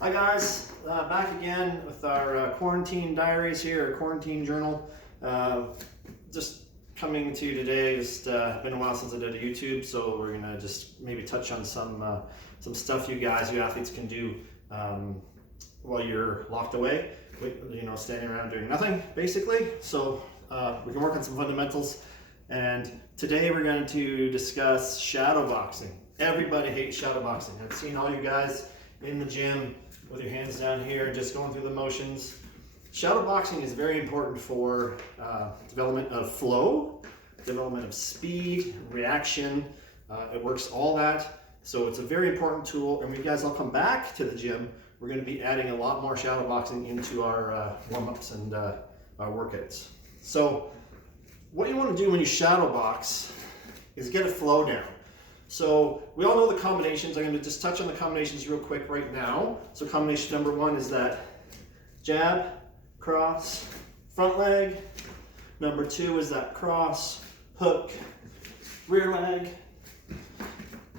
Hi guys, back again with our quarantine diaries here, quarantine journal. Just coming to you today. Just been a while since I did a YouTube, so we're gonna just maybe touch on some stuff you athletes can do while you're locked away, standing around doing nothing, basically. So we can work on some fundamentals. And today we're going to discuss shadow boxing. Everybody hates shadow boxing. I've seen all you guys in the gym with your hands down here, just going through the motions. Shadow boxing is very important for development of flow, development of speed, reaction. It works all that. So it's a very important tool. And when you guys all come back to the gym, we're going to be adding a lot more shadow boxing into our warm-ups and our workouts. So what you want to do when you shadow box is get a flow down. So we all know the combinations. I'm going to just touch on the combinations real quick right now. So combination number one is that jab, cross, front leg. Number two is that cross, hook, rear leg.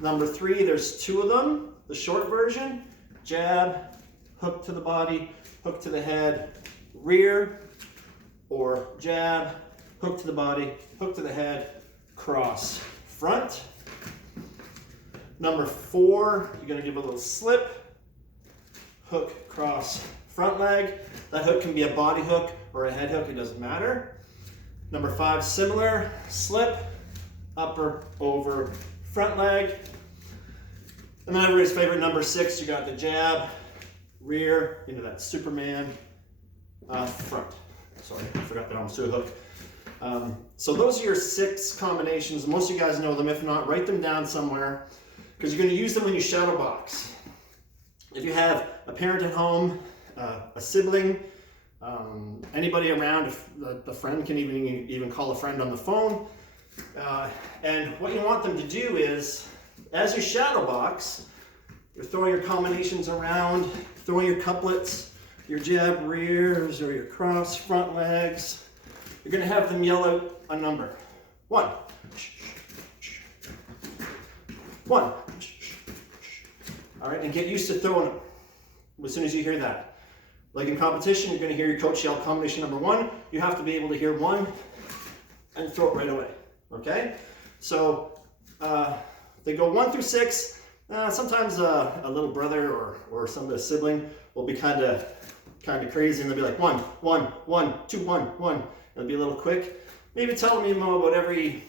Number three, there's two of them. The short version, jab, hook to the body, hook to the head, rear, or jab, hook to the body, hook to the head, cross, front. Number four, you're going to give a little slip, hook, cross, front leg. That hook can be a body hook or a head hook, it doesn't matter. Number five, similar, slip, upper, over, front leg. And then everybody's favorite, number six, you got the jab, rear, into that Superman, front. Sorry, I forgot that arms to a hook. So those are your six combinations. Most of you guys know them. If not, write them down somewhere, because you're going to use them when you shadow box. If you have a parent at home, a sibling, anybody around, if the friend can even call a friend on the phone. And what you want them to do is, as you shadow box, you're throwing your combinations around, throwing your couplets, your jab rears, or your cross front legs. You're going to have them yell out a number. 1. 1. All right, and get used to throwing them as soon as you hear that. Like in competition, you're going to hear your coach yell combination number 1. You have to be able to hear 1 and throw it right away. Okay? So they go 1 through 6. Sometimes a little brother or a sibling will be kind of crazy, and they'll be like 1, 1, 1, 2, 1, 1. It'll be a little quick. Maybe tell them about every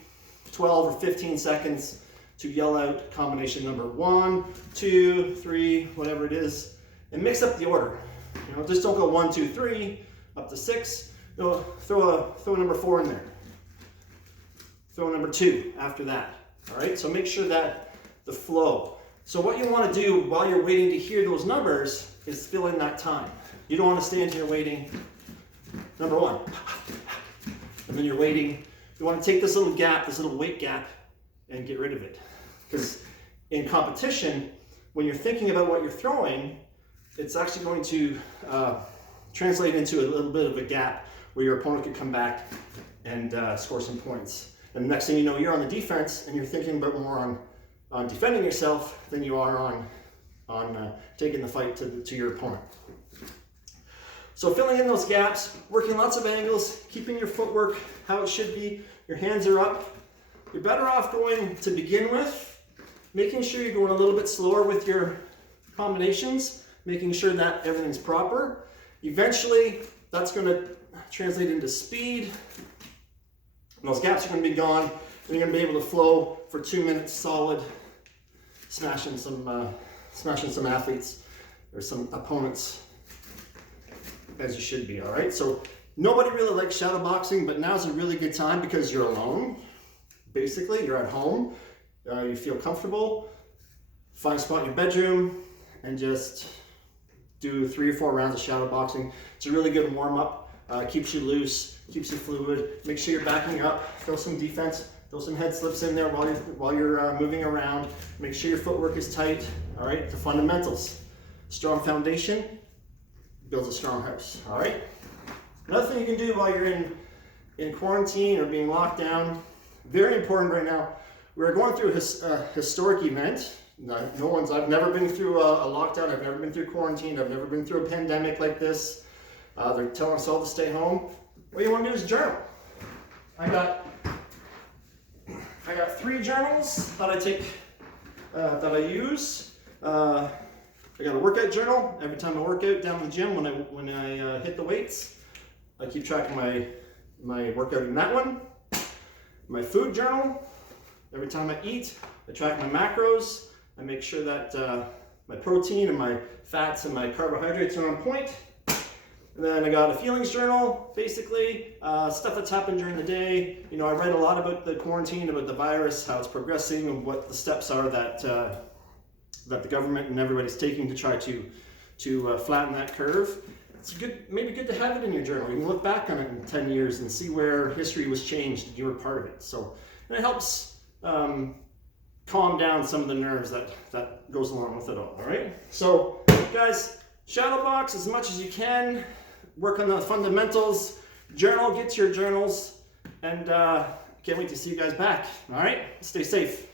12 or 15 seconds to yell out combination number 1, 2, 3, whatever it is, and mix up the order. Just don't go 1, 2, 3 up to 6. Throw a number 4 in there. Throw a number 2 after that. All right. So make sure that the flow. So what you want to do while you're waiting to hear those numbers is fill in that time. You don't want to stand here waiting. Number 1. And then you're waiting. You want to take this little gap, this little weight gap, and get rid of it. Because in competition, when you're thinking about what you're throwing, it's actually going to translate into a little bit of a gap where your opponent could come back and score some points. And the next thing you know, you're on the defense, and you're thinking about more on defending yourself than you are on taking the fight to your opponent. So filling in those gaps, working lots of angles, keeping your footwork how it should be. Your hands are up. You're better off going to begin with, making sure you're going a little bit slower with your combinations, making sure that everything's proper. Eventually, that's going to translate into speed. And those gaps are going to be gone, and you're going to be able to flow for 2 minutes solid, smashing some athletes or some opponents, as you should be. All right. So nobody really likes shadow boxing, but now's a really good time because you're alone. Basically, you're at home. You feel comfortable. Find a spot in your bedroom and just do 3 or 4 rounds of shadow boxing. It's a really good warm up. Keeps you loose, keeps you fluid. Make sure you're backing up. Throw some defense. Throw some head slips in there while you're moving around. Make sure your footwork is tight. All right. The fundamentals. Strong foundation builds a strong house. All right. Another thing you can do while you're in quarantine or being locked down, very important right now. We're going through a historic event. I've never been through a lockdown, I've never been through quarantine, I've never been through a pandemic like this. They're telling us all to stay home. What you want to do is journal. I got 3 journals that I take, that I use. I got a workout journal. Every time I work out down in the gym, when I hit the weights, I keep track of my workout in that one. My food journal. Every time I eat, I track my macros. I make sure that my protein and my fats and my carbohydrates are on point. And then I got a feelings journal, basically, stuff that's happened during the day. You know, I write a lot about the quarantine, about the virus, how it's progressing, and what the steps are that the government and everybody's taking to try to flatten that curve. It's maybe good to have it in your journal. You can look back on it in 10 years and see where history was changed and you were part of it. So, and it helps calm down some of the nerves that goes along with it all right? So, guys, shadow box as much as you can. Work on the fundamentals. Journal, get to your journals. And can't wait to see you guys back. All right? Stay safe.